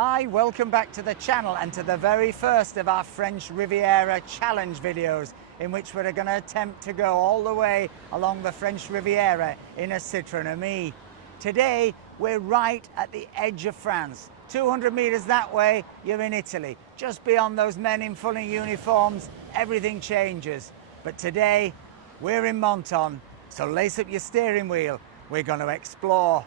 Hi, welcome back to the channel and to the very first of our French Riviera challenge videos, in which we're going to attempt to go all the way along the French Riviera in a Citroën Ami. Today we're right at the edge of France. 200 meters that way, you're in Italy. Just beyond those men in full uniforms, everything changes. But today we're in Menton, so lace up your steering wheel. We're going to explore.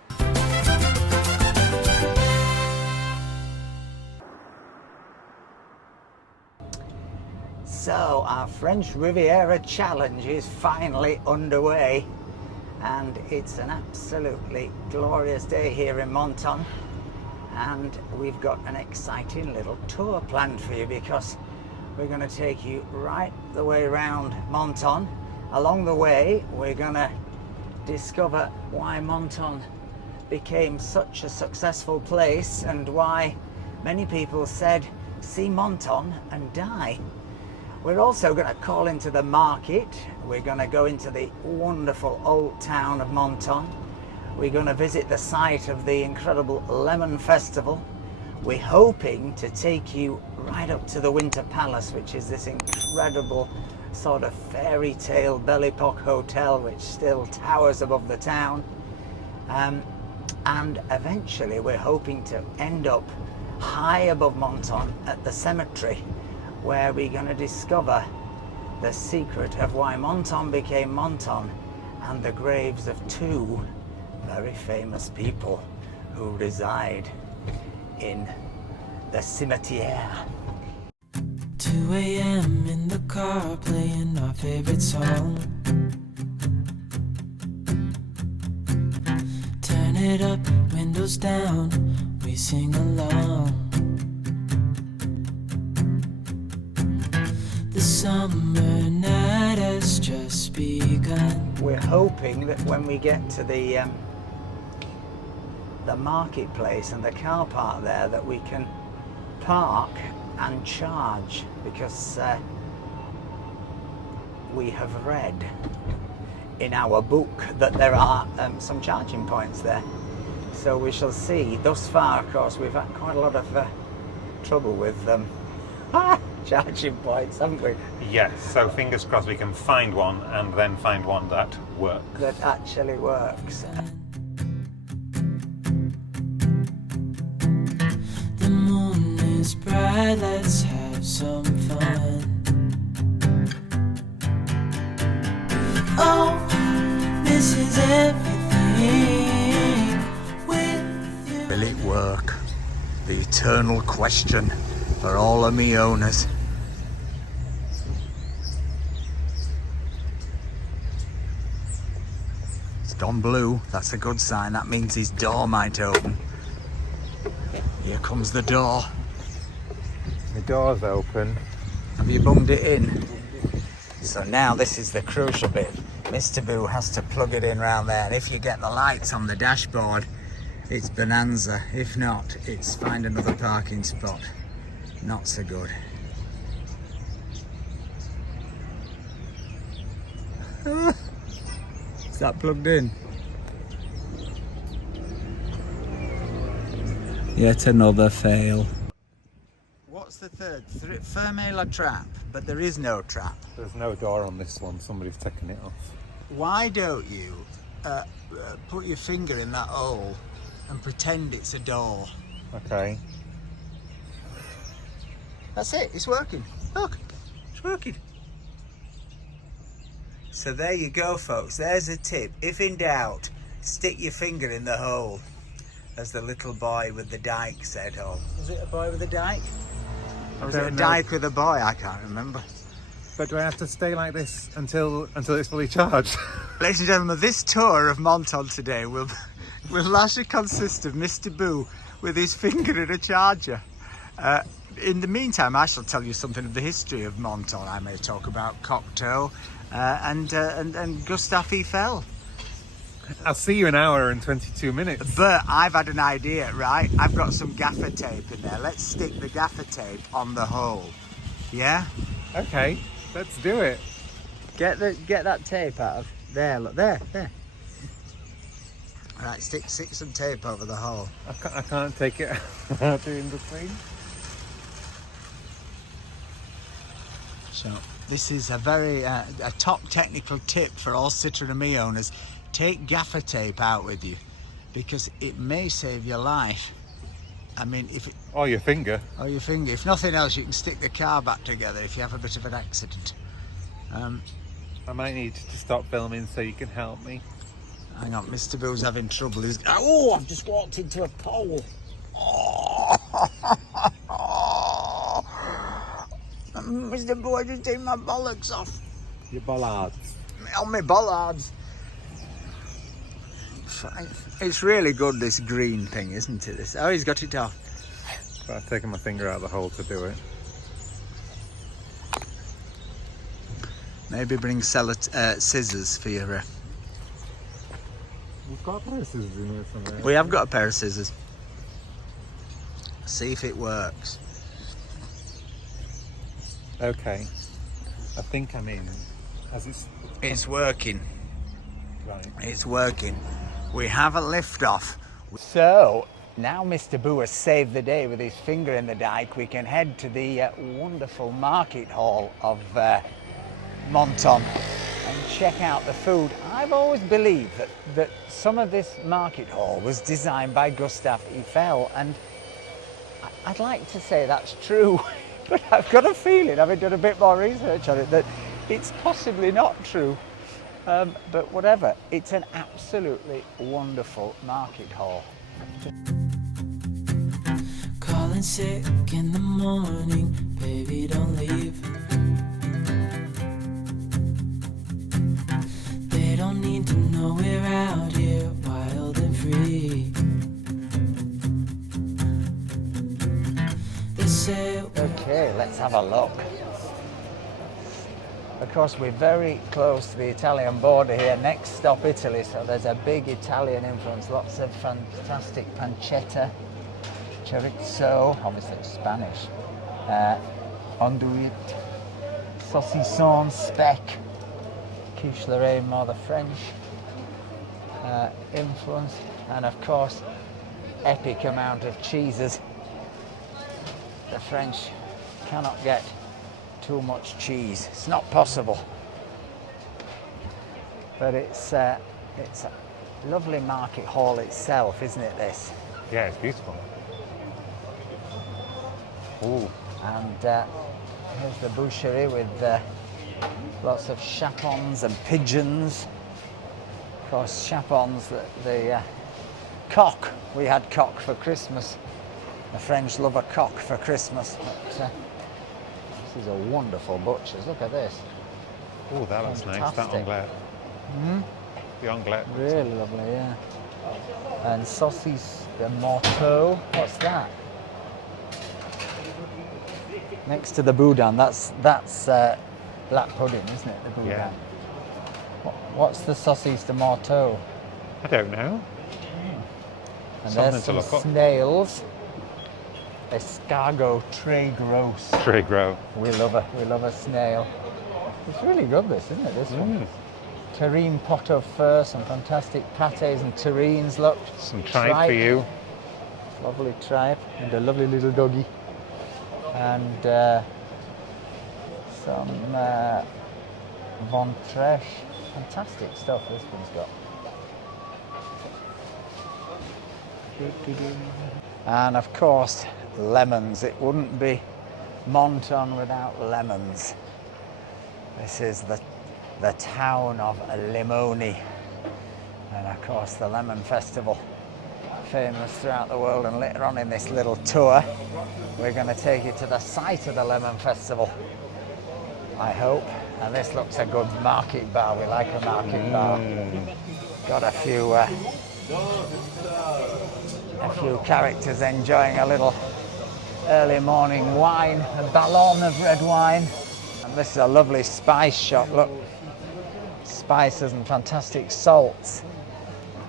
So our French Riviera challenge is finally underway, and it's an absolutely glorious day here in Menton, and we've got an exciting little tour planned for you, because we're going to take you right the way around Menton. Along the way we're going to discover why Menton became such a successful place and why many people said see Menton and die. We're also going to call into the market. We're going to go into the wonderful old town of Menton. We're going to visit the site of the incredible Lemon Festival. We're hoping to take you right up to the Winter Palace, which is this incredible sort of fairy tale Belle Epoque hotel which still towers above the town. And eventually we're hoping to end up high above Menton at the cemetery, where we're going to discover the secret of why Menton became Menton and the graves of two very famous people who reside in the cimetière. 2 a.m. in the car playing our favorite song. Turn it up, windows down, we sing along. The summer night has just begun. We're hoping that when we get to the marketplace and the car park there, that we can park and charge, because we have read in our book that there are some charging points there. So we shall see. Thus far, of course, we've had quite a lot of trouble with charging points, haven't we? Yes, so fingers crossed we can find one, and then find one that works. That actually works. The moon is bright, let's have some fun. Oh, this is everything with you. Will it work? The eternal question for all Ami owners. It's gone blue. That's a good sign. That means his door might open. Here comes the door. The door's open. Have you bunged it in? So now this is the crucial bit. Mr. Boo has to plug it in round there, and if you get the lights on the dashboard, it's bonanza. If not, it's find another parking spot. Not so good. Is that plugged in? Yet another fail. What's the third? Ferme la trap, but there is no trap. There's no door on this one, somebody's taken it off. Why don't you put your finger in that hole and pretend it's a door? Okay. That's it, it's working. Look, it's working. So there you go, folks. There's a tip. If in doubt, stick your finger in the hole, as the little boy with the dyke said. Oh, was it a boy with a dyke? Or was it a dyke with a boy? I can't remember. But do I have to stay like this until it's fully charged? Ladies and gentlemen, this tour of Menton today will largely consist of Mr. Boo with his finger in a charger. In the meantime, I shall tell you something of the history of Menton. I may talk about Cocteau and Gustave Eiffel. I'll see you in an hour and 22 minutes. But I've had an idea, right? I've got some gaffer tape in there. Let's stick the gaffer tape on the hole. Yeah? Okay, let's do it. Get that tape out of there. Look, there. Right, stick some tape over the hole. I can't take it out in between. So this is a very a top technical tip for all Citroen Me owners. Take gaffer tape out with you because it may save your life. I mean, if it, Or your finger. or your finger. If nothing else, you can stick the car back together if you have a bit of an accident. I might need to stop filming so you can help me. Hang on, Mr. Boo's having trouble. Oh, I've just walked into a pole. Oh. Mr. Boo, I just take my bollocks off. Your bollards. On my bollards. It's really good, this green thing, isn't it? This. Oh, he's got it off. But I've taken my finger out of the hole to do it. Maybe bring scissors for your... We've got scissors in here somewhere. We have got a pair of scissors. See if it works. Okay. I think I'm in. It's working. Right. It's working. We have a lift off. So now Mr. Boo has saved the day with his finger in the dike. We can head to the wonderful market hall of Menton and check out the food. I've always believed that some of this market hall was designed by Gustave Eiffel, and I'd like to say that's true, but I've got a feeling, having done a bit more research on it, that it's possibly not true. But whatever, it's an absolutely wonderful market hall. Calling sick in the morning, baby, don't leave. They don't need to know we're out here, wild and free. They say, Okay, let's have a look. Of course, we're very close to the Italian border here. Next stop, Italy, so there's a big Italian influence. Lots of fantastic pancetta, chorizo, obviously it's Spanish, andouille, saucisson, speck, quiche Lorraine, more the French influence, and of course, epic amount of cheeses. The French cannot get too much cheese. It's not possible. But it's a lovely market hall itself, isn't it, this? Yeah, it's beautiful. Ooh. And here's the boucherie with lots of chapons and pigeons. Of course, chapons, the cock. We had cock for Christmas. The French love a cock for Christmas. But, this is a wonderful butcher's. Look at this. Oh, that looks nice. That Fantastic. onglet. The onglet. Really lovely, yeah. And saucisse de Mojo. What's that? Next to the boudin. That's black pudding, isn't it? The boudin. Yeah. What's the saucisse de Mojo? I don't know. And Something there's to look some up. snails. Escargot très gros. Très gros. We love a snail. It's really good, this, isn't it? This one. Terrine pot au feu, some fantastic pâtés and terrines. Look, Some tripe for you. Lovely tripe and a lovely little doggy. And some ventrèche. Fantastic stuff this one's got. And of course, lemons. It wouldn't be Menton without lemons. This is the town of Limoni. And of course, the Lemon Festival, famous throughout the world. And later on in this little tour, we're going to take you to the site of the Lemon Festival, I hope. And this looks a good market bar. We like a market bar. Got a few characters enjoying a little early morning wine, a ballon of red wine. And this is a lovely spice shop. Look, spices and fantastic salts.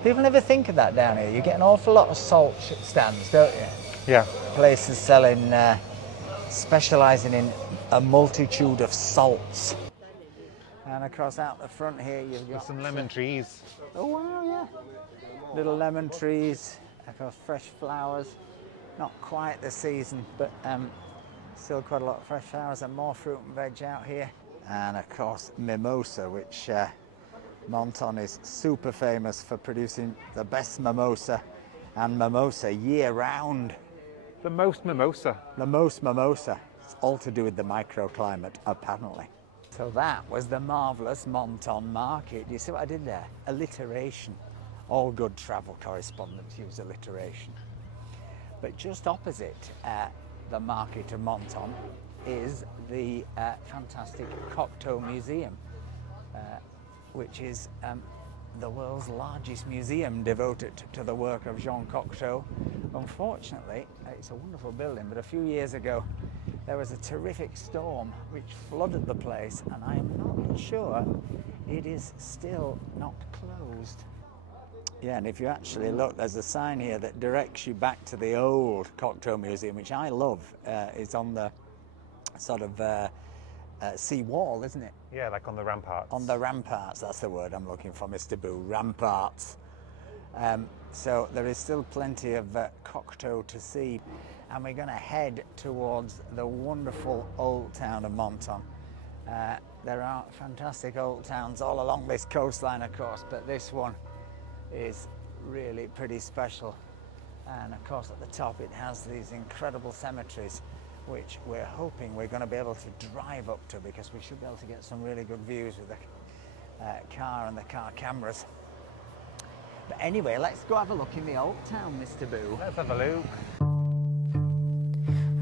People never think of that down here. You get an awful lot of salt stands, don't you? Yeah. Places selling, specialising in a multitude of salts. And of course, out the front here, you've got Some lemon trees. Oh wow, yeah. little lemon trees, of course fresh flowers, not quite the season, but still quite a lot of fresh flowers and more fruit and veg out here. And of course mimosa, which Menton is super famous for producing the best mimosa, and mimosa year round. The most mimosa. The most mimosa. It's all to do with the microclimate, apparently. So that was the marvellous Menton market. You see what I did there? Alliteration. All good travel correspondents use alliteration. But just opposite the market of Menton is the fantastic Cocteau Museum, which is the world's largest museum devoted to the work of Jean Cocteau. Unfortunately, it's a wonderful building, but a few years ago there was a terrific storm which flooded the place, and I am not sure it is still not closed. Yeah, and if you actually look, there's a sign here that directs you back to the old Cocteau Museum, which I love. It's on the sort of sea wall, isn't it? Yeah, like on the ramparts. On the ramparts, that's the word I'm looking for, Mr. Boo, ramparts. So there is still plenty of Cocteau to see, and we're going to head towards the wonderful old town of Menton. There are fantastic old towns all along this coastline, of course, but this one is really pretty special. And of course at the top it has these incredible cemeteries, which we're hoping we're going to be able to drive up to, because we should be able to get some really good views with the car and the car cameras. But anyway, let's go have a look in the old town, Mr. Boo. Let's have a look.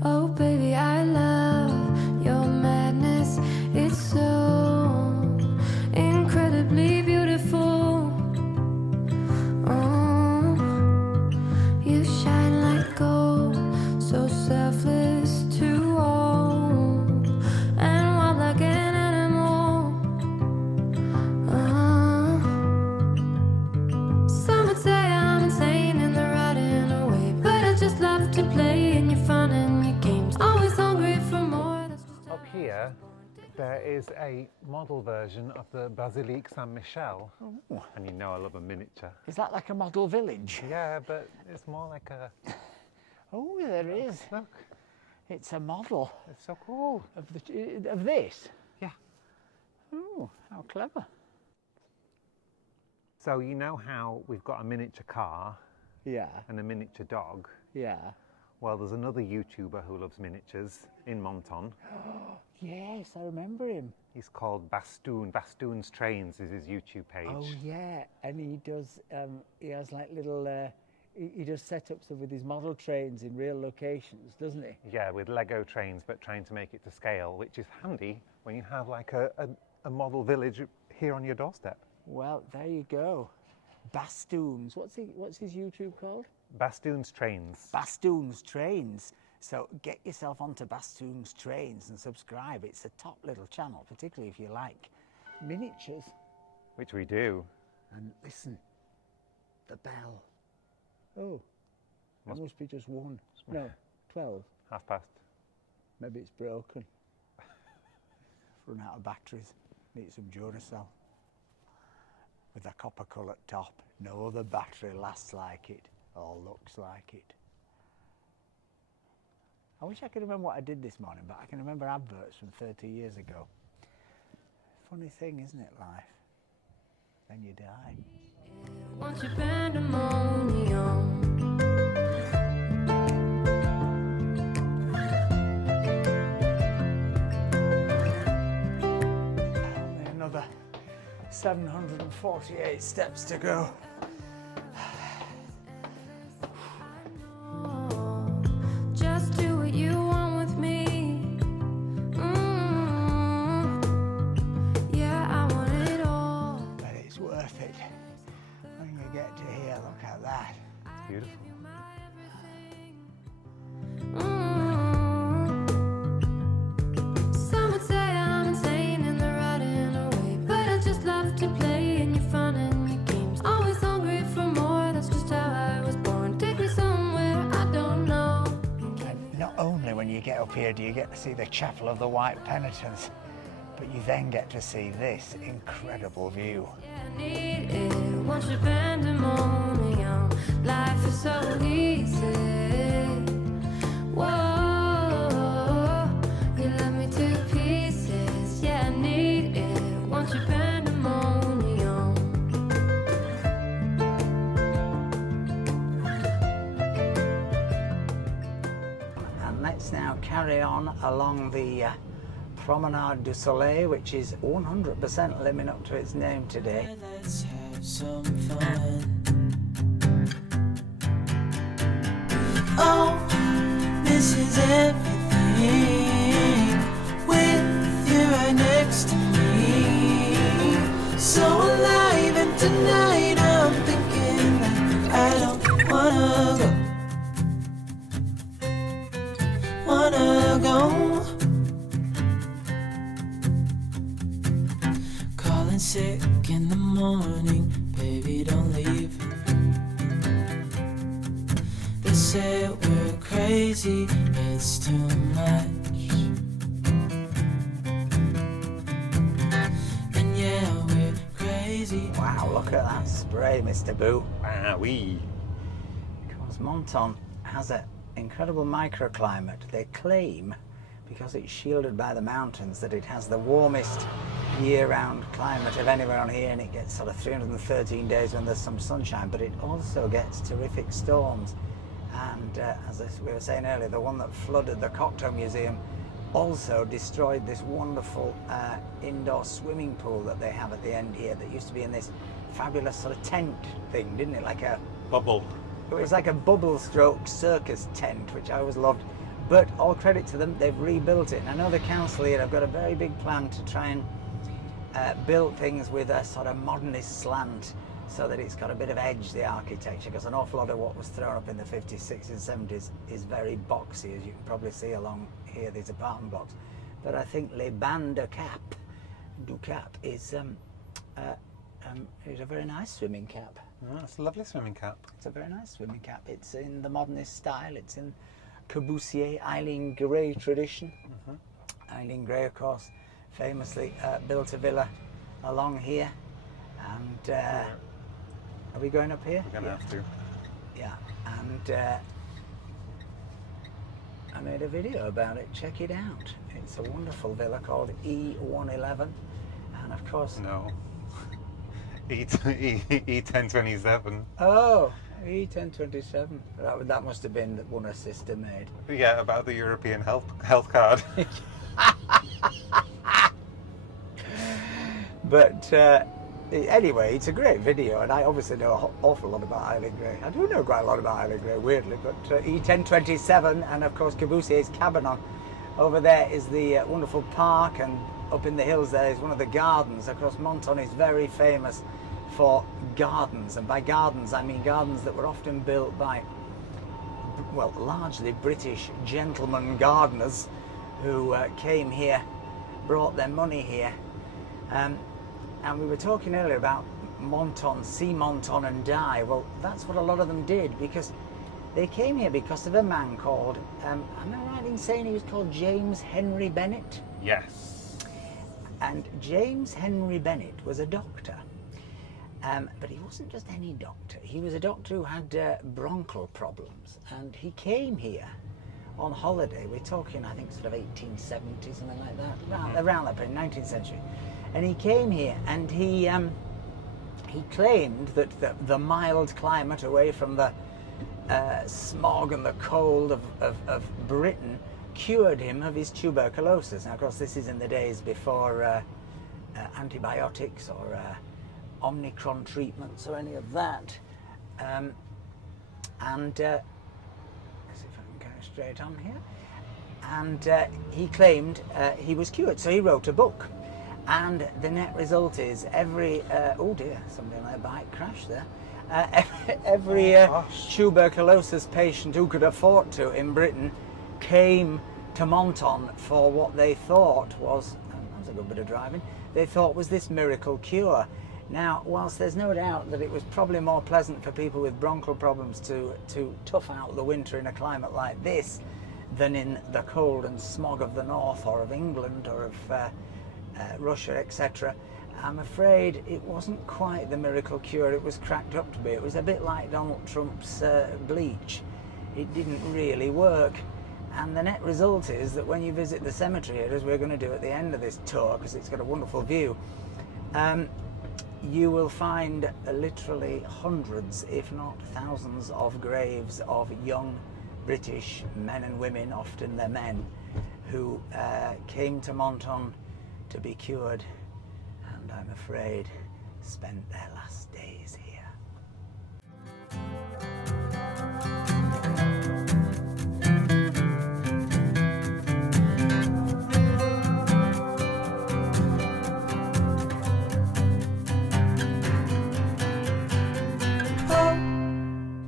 Oh baby, I love your madness. It's so incredibly beautiful. Oh, you shine like gold, so selfless to all, and wild like an animal. Some would say I'm insane in the right in a way, but I just love to play in your fun and your games. Always hungry for more. That's just Up here, there is a model version of the Basilique Saint-Michel. Oh. And you know I love a miniature. Is that like a model village? Yeah, but it's more like a... Oh, there is. Look, It's a model it's so cool. of this. Yeah. Oh, how clever. So you know how we've got a miniature car Yeah, and a miniature dog? yeah. Well, there's another YouTuber who loves miniatures in Menton. Yes, I remember him. He's called Bastoon. Bastoon's Trains is his YouTube page. Oh yeah, and he does. He has like little. He does setups with his model trains in real locations, doesn't he? Yeah, with Lego trains, but trying to make it to scale, which is handy when you have like a model village here on your doorstep. Well, there you go. Bastoons. What's his YouTube called? Bastoon's Trains. Bastoon's Trains. So get yourself onto Bastoon's Trains and subscribe. It's a top little channel, particularly if you like miniatures. Which we do. And listen, the bell. Oh, it must be just one. No, 12. 1:30. Maybe it's broken. Run out of batteries. Need some Duracell. With a copper coloured top. No other battery lasts like it or looks like it. I wish I could remember what I did this morning, but I can remember adverts from 30 years ago. Funny thing, isn't it, life? Then you die. once you're pandemonium. Only another 748 steps to go. Just do what you want with me. Yeah, I want it all. But it's worth it. When you get to here, look at that. It's beautiful. Some would say I'm insane in the right in a way, but I just love to play in your fun and your games. Always hungry for more, that's just how I was born. Take me somewhere I don't know. And not only when you get up here do you get to see the Chapel of the White Penitents, but you then get to see this incredible view. Yeah, I need it once you're pandemonium. life is so easy. Whoa, you left me to pieces. Yeah, I need it. Want your pandemonium. And let's now carry on along the Promenade du Soleil, which is 100% living up to its name today. Let's have some fun. Oh, this is everything with you right next to me. So alive, and tonight I'm thinking that I don't wanna go. Calling sick in the morning, baby, don't leave. They say we're crazy, it's too much. And yeah, we're crazy. Wow, look at that spray, Mr. Boo. Ah, wee. Because Menton has an incredible microclimate. They claim, because it's shielded by the mountains, that it has the warmest year-round climate of anywhere on here, and it gets sort of 313 days when there's some sunshine, but it also gets terrific storms. And as we were saying earlier, the one that flooded the Cocktail Museum also destroyed this wonderful indoor swimming pool that they have at the end here that used to be in this fabulous sort of tent thing, didn't it? Like a Bubble. It was like a bubble stroke circus tent, which I always loved. But all credit to them, they've rebuilt it. And I know the council here have got a very big plan to try and build things with a sort of modernist slant, so that it's got a bit of edge, the architecture, because an awful lot of what was thrown up in the 50s, 60s, 70s is very boxy, as you can probably see along here, these apartment blocks. But I think Les Bains du Cap is a very nice swimming cap. Oh, it's a lovely swimming cap. It's a very nice swimming cap. It's in the modernist style. It's in Corbusier, Eileen Gray tradition. Eileen Gray, of course, famously built a villa along here. And are we going up here? We're going to have to. Yeah, and I made a video about it. Check it out. It's a wonderful villa called E111, and of course. No. E1027. Oh, E1027. That must have been one a sister made. Yeah, about the European health card. But anyway, it's a great video, and I obviously know an awful lot about Eileen Gray. I do know quite a lot about Eileen Gray, weirdly, but E1027, and of course Corbusier's Cabanon. Over there is the wonderful park, and up in the hills there is one of the gardens. Of course, Menton is very famous for gardens, and by gardens I mean gardens that were often built by, well, largely British gentlemen gardeners who came here, brought their money here. And we were talking earlier about Menton, see Menton and die. Well, that's what a lot of them did, because they came here because of a man called, am I right in saying he was called James Henry Bennett? Yes. And James Henry Bennett was a doctor. But he wasn't just any doctor. He was a doctor who had bronchial problems. And he came here on holiday. We're talking, I think, sort of 1870, something like that. Around that period, 19th century. And he came here, and he claimed that the mild climate away from the smog and the cold of Britain cured him of his tuberculosis. Now, of course, this is in the days before antibiotics or Omicron treatments or any of that. Let's see if I can get it straight on here. And he claimed he was cured, so he wrote a book. And the net result is every, oh dear, somebody on their bike crashed there. Every tuberculosis patient who could afford to in Britain came to Menton for what they thought was, that was a good bit of driving, they thought was this miracle cure. Now, whilst there's no doubt that it was probably more pleasant for people with bronchial problems to tough out the winter in a climate like this than in the cold and smog of the north or of England or of Russia, etc., I'm afraid it wasn't quite the miracle cure it was cracked up to be. It was a bit like Donald Trump's bleach. It didn't really work. And the net result is that when you visit the cemetery here, as we're going to do at the end of this tour, because it's got a wonderful view, you will find literally hundreds, if not thousands, of graves of young British men and women, often they're men, who came to Menton to be cured, and I'm afraid spent their last days here.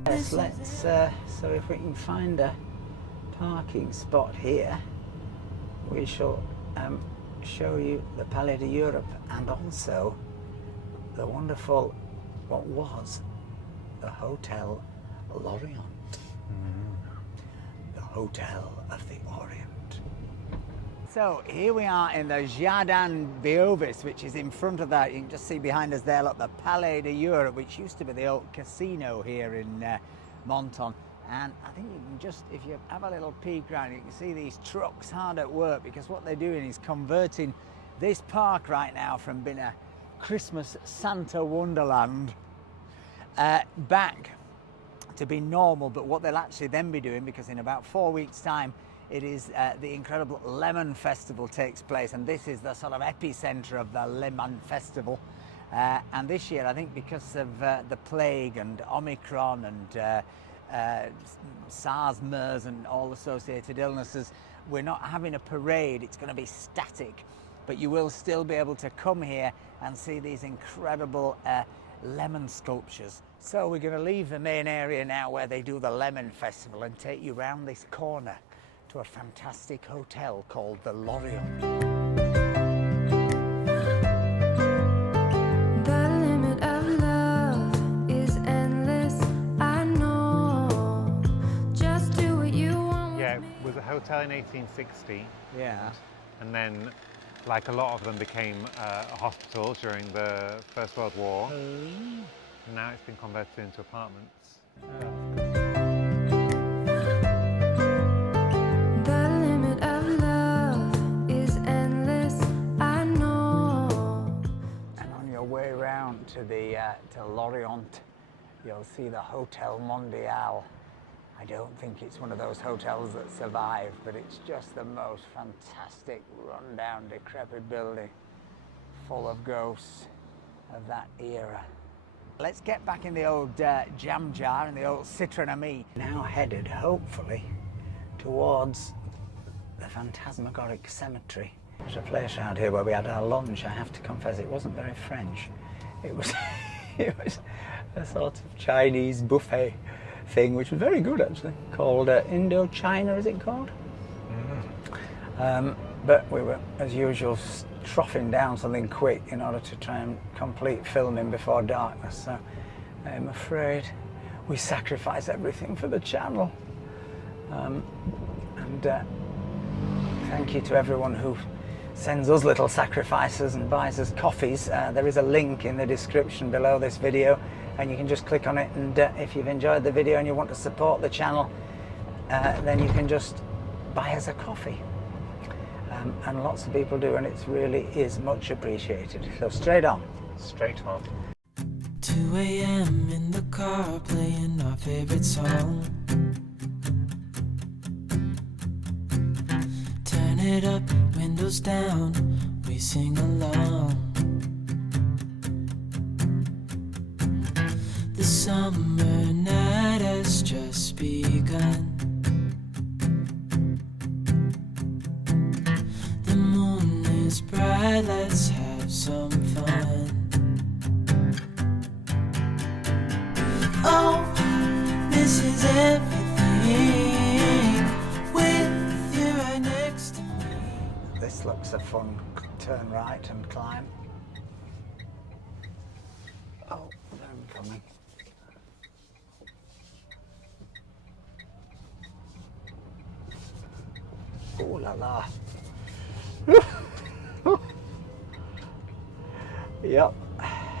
Yes, let's, so if we can find a parking spot here, we shall show you the Palais d'Europe and also the wonderful, what was the Hotel Lorient, the Hotel of the Orient. So here we are in the Jardin Beauvis, which is in front of that. You can just see behind us there, look, the Palais d'Europe, which used to be the old casino here in Menton. And I think you can just, if you have a little peek around, you can see these trucks hard at work, because what they're doing is converting this park right now from being a Christmas Santa wonderland back to be normal. But what they'll actually then be doing, because in about 4 weeks' time, it is the incredible Lemon Festival takes place, and this is the sort of epicenter of the Lemon Festival. And this year, I think because of the plague and Omicron and SARS, MERS and all associated illnesses, we're not having a parade. It's going to be static, but you will still be able to come here and see these incredible lemon sculptures. So we're going to leave the main area now where they do the Lemon Festival and take you round this corner to a fantastic hotel called the Lorient. The limit of love is endless, I know. Just do what you want. Yeah, it was a hotel in 1860. Yeah. And then, like a lot of them, became a hospital during the First World War. And now it's been converted into apartments. The limit of love is endless, I know. And on your way round to the to Lorient, you'll see the Hotel Mondial. I don't think it's one of those hotels that survive, but it's just the most fantastic, run-down, decrepit building, full of ghosts of that era. Let's get back in the old jam jar and the old Citroën Ami. Now headed, hopefully, towards the phantasmagoric cemetery. There's a place around here where we had our lunch. I have to confess, it wasn't very French. It was, it was a sort of Chinese buffet thing, which was very good actually, called Indochina, is it called? But we were, as usual, troughing down something quick in order to try and complete filming before darkness. So I'm afraid we sacrifice everything for the channel. Thank you to everyone who sends us little sacrifices and buys us coffees. There is a link in the description below this video, and you can just click on it, and if you've enjoyed the video and you want to support the channel, then you can just buy us a coffee. And lots of people do, and it really is much appreciated. So straight on. Straight on. 2 a.m. in the car playing our favorite song. Turn it up, windows down, we sing along. The summer night has just begun. The moon is bright, let's have some fun. Oh, this is everything with you right next to me. This looks a fun turn right and climb. Oh, I'm coming. Ooh la la. Yep,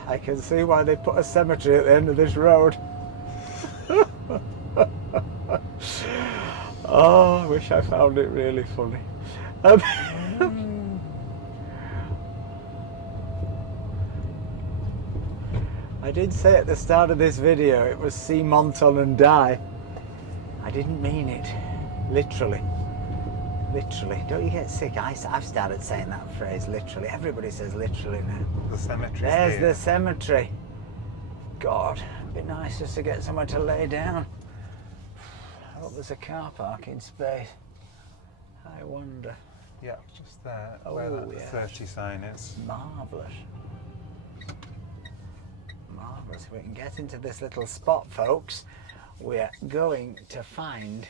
I can see why they put a cemetery at the end of this road. Oh, I wish I found it really funny. I did say at the start of this video it was see Menton and die. I didn't mean it. Literally. Literally. Don't you get sick? I've started saying that phrase, literally. Everybody says literally now. The cemetery. There's the cemetery. God, it'd be nice just to get somewhere to lay down. I hope there's a car parking space. I wonder. Yeah, just there, Oh, where that yeah. 30 sign is. Marvellous. Marvellous. We can get into this little spot, folks. We're going to find,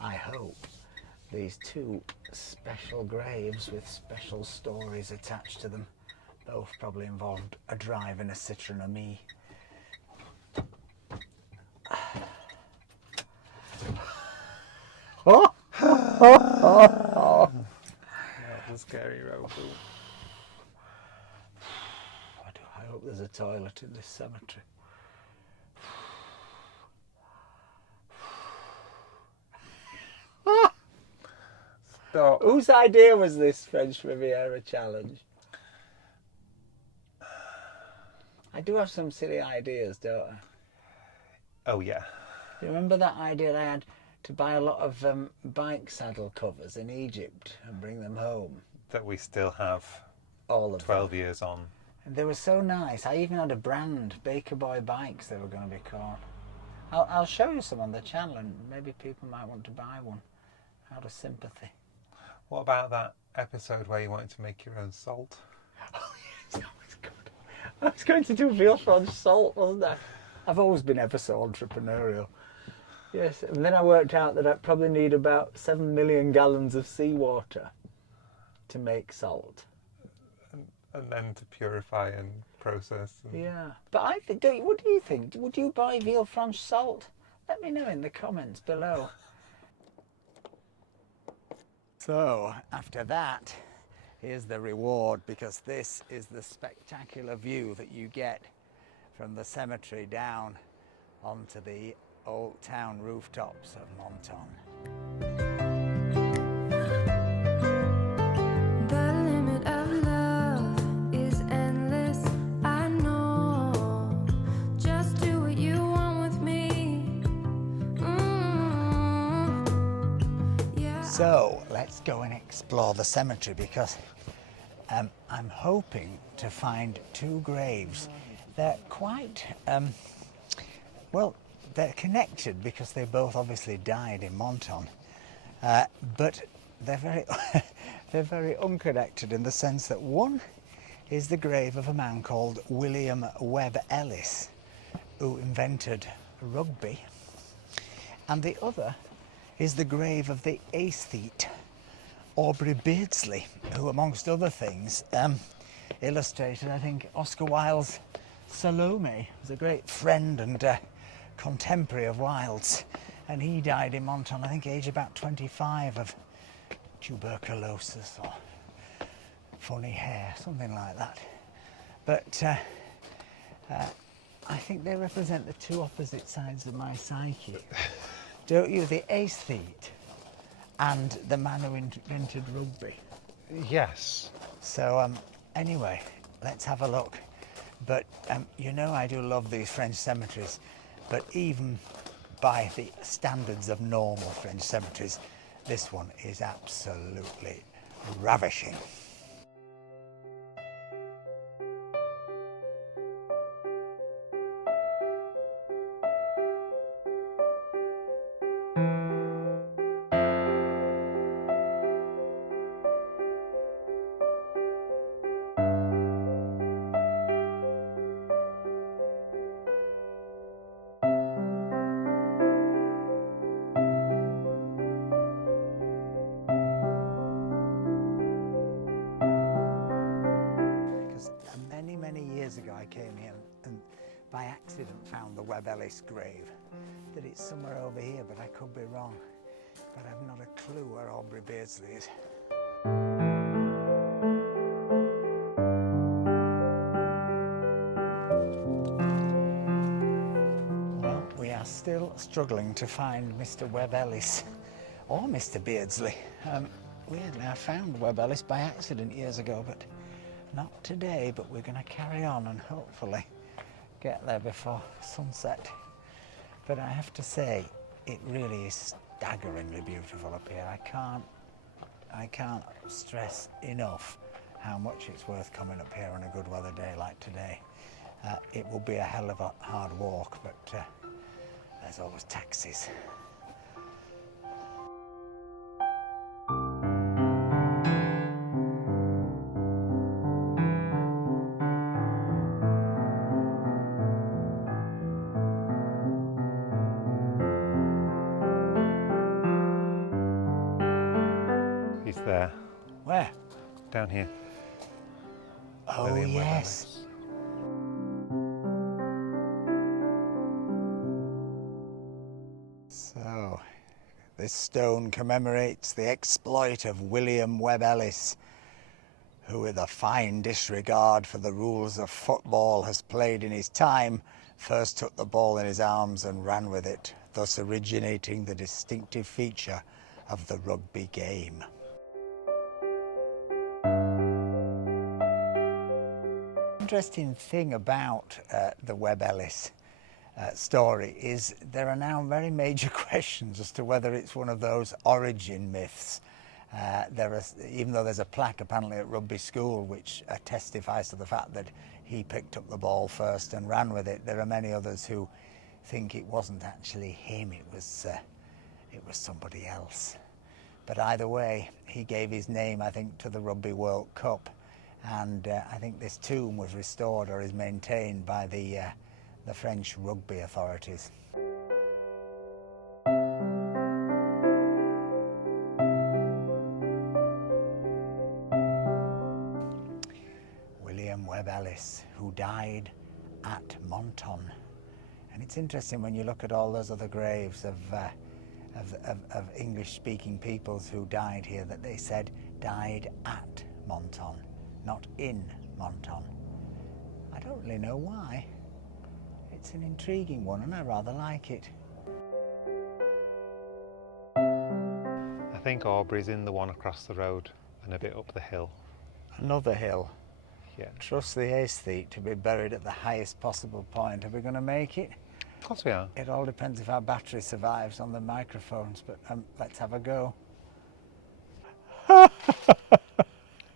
I hope, these two special graves with special stories attached to them. Both probably involved a drive and a sitter and a me. Oh! That's a scary road. I hope there's a toilet in this cemetery. Stop. Whose idea was this French Riviera challenge? I do have some silly ideas, don't I? Oh yeah. Do you remember that idea I had to buy a lot of bike saddle covers in Egypt and bring them home? That we still have All of 12 them. years on. And they were so nice. I even had a brand, Baker Boy Bikes, they were going to be called. I'll show you some on the channel and maybe people might want to buy one out of sympathy. What about that episode where you wanted to make your own salt? Oh yes, that was good. I was going to do real French salt, wasn't I? I've always been ever so entrepreneurial. Yes, and then I worked out that I'd probably need about 7 million gallons of seawater to make salt. And then to purify and process. And Yeah, but I think, what do you think? Would you buy real French salt? Let me know in the comments below. So, after that, here's the reward, because this is the spectacular view that you get from the cemetery down onto the old town rooftops of Menton. The limit of love is endless, I know. Just do what you want with me. Yeah. So let's go and explore the cemetery, because I'm hoping to find two graves. They're quite, well, they're connected because they both obviously died in Menton, but they're very, they're very unconnected in the sense that one is the grave of a man called William Webb Ellis, who invented rugby, and the other is the grave of the aesthete Aubrey Beardsley, who amongst other things illustrated, I think, Oscar Wilde's Salome. Was a great friend and contemporary of Wilde's, and he died in Menton, I think aged about 25, of tuberculosis or funny hair, something like that. But I think they represent the two opposite sides of my psyche. Don't you? The aesthete and the man who invented rugby. yes. So anyway, let's have a look. But you know, I do love these French cemeteries, but even by the standards of normal French cemeteries, this one is absolutely ravishing. Many years ago I came here and by accident found the Webb Ellis grave. That it's somewhere over here, but I could be wrong. But I've not a clue where Aubrey Beardsley is. struggling to find Mr. Webb Ellis or Mr. Beardsley. Weirdly, I found Webb Ellis by accident years ago, but not today. But we're going to carry on and hopefully get there before sunset. But I have to say, it really is staggeringly beautiful up here. I can't stress enough how much it's worth coming up here on a good weather day like today. It will be a hell of a hard walk, but there's always taxis. He's there. Where? Down here. Oh, William Webb yes. Ellis. So, this stone commemorates the exploit of William Webb Ellis, who with a fine disregard for the rules of football has played in his time, first took the ball in his arms and ran with it, thus originating the distinctive feature of the rugby game. Interesting thing about the Webb Ellis story is there are now very major questions as to whether it's one of those origin myths. Even though there's a plaque apparently at rugby school which testifies to the fact that he picked up the ball first and ran with it, there are many others who think it wasn't actually him, it was somebody else. But either way, he gave his name, I think, to the Rugby World Cup. And I think this tomb was restored or is maintained by the French rugby authorities. William Webb Ellis, who died at Menton. And it's interesting when you look at all those other graves of English-speaking peoples who died here, that they said died at Menton, not in Menton. I don't really know why. It's an intriguing one and I rather like it. I think Aubrey's in the one across the road and a bit up the hill. Another hill. Yeah. Trust the aesthete to be buried at the highest possible point. Are we going to make it? Of course we are. It all depends if our battery survives on the microphones, but let's have a go.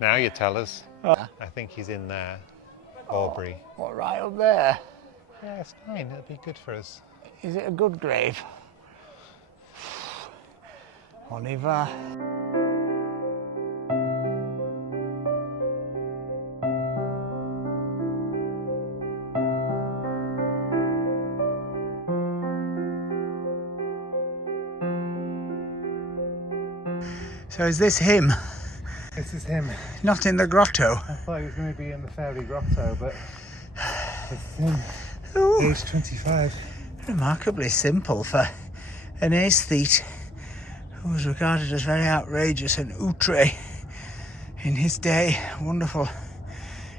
Now you tell us. Ah. I think he's in there, Aubrey. What, right up there? Yeah, it's fine. It'll be good for us. Is it a good grave? On y va. So is this him? This is him. Not in the grotto? I thought he was going to be in the fairy grotto, but it's him. Ooh. Age 25. Remarkably simple for an aesthete who was regarded as very outrageous and outre in his day. Wonderful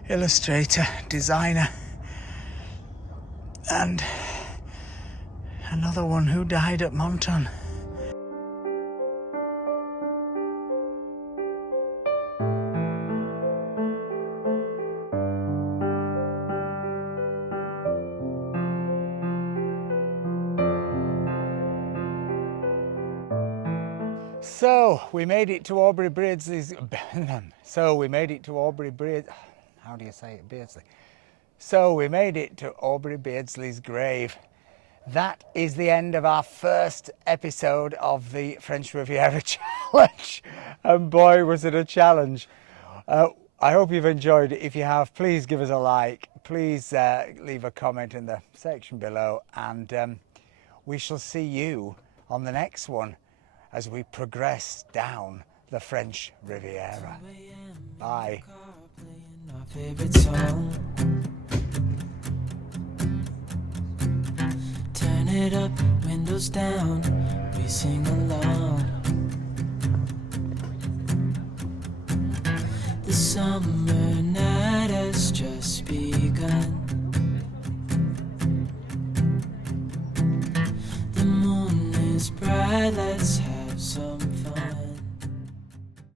illustrator, designer, and another one who died at Menton. So we made it to Aubrey Beardsley's. So we made it to Aubrey Beardsley. How do you say it, Beardsley? So we made it to Aubrey Beardsley's grave. That is the end of our first episode of the French Riviera Challenge. And boy, was it a challenge. I hope you've enjoyed it. If you have, please give us a like. Please leave a comment in the section below. And we shall see you on the next one as we progress down the French Riviera. Bye. Our favorite song. Turn it up, windows down, we sing along. The summer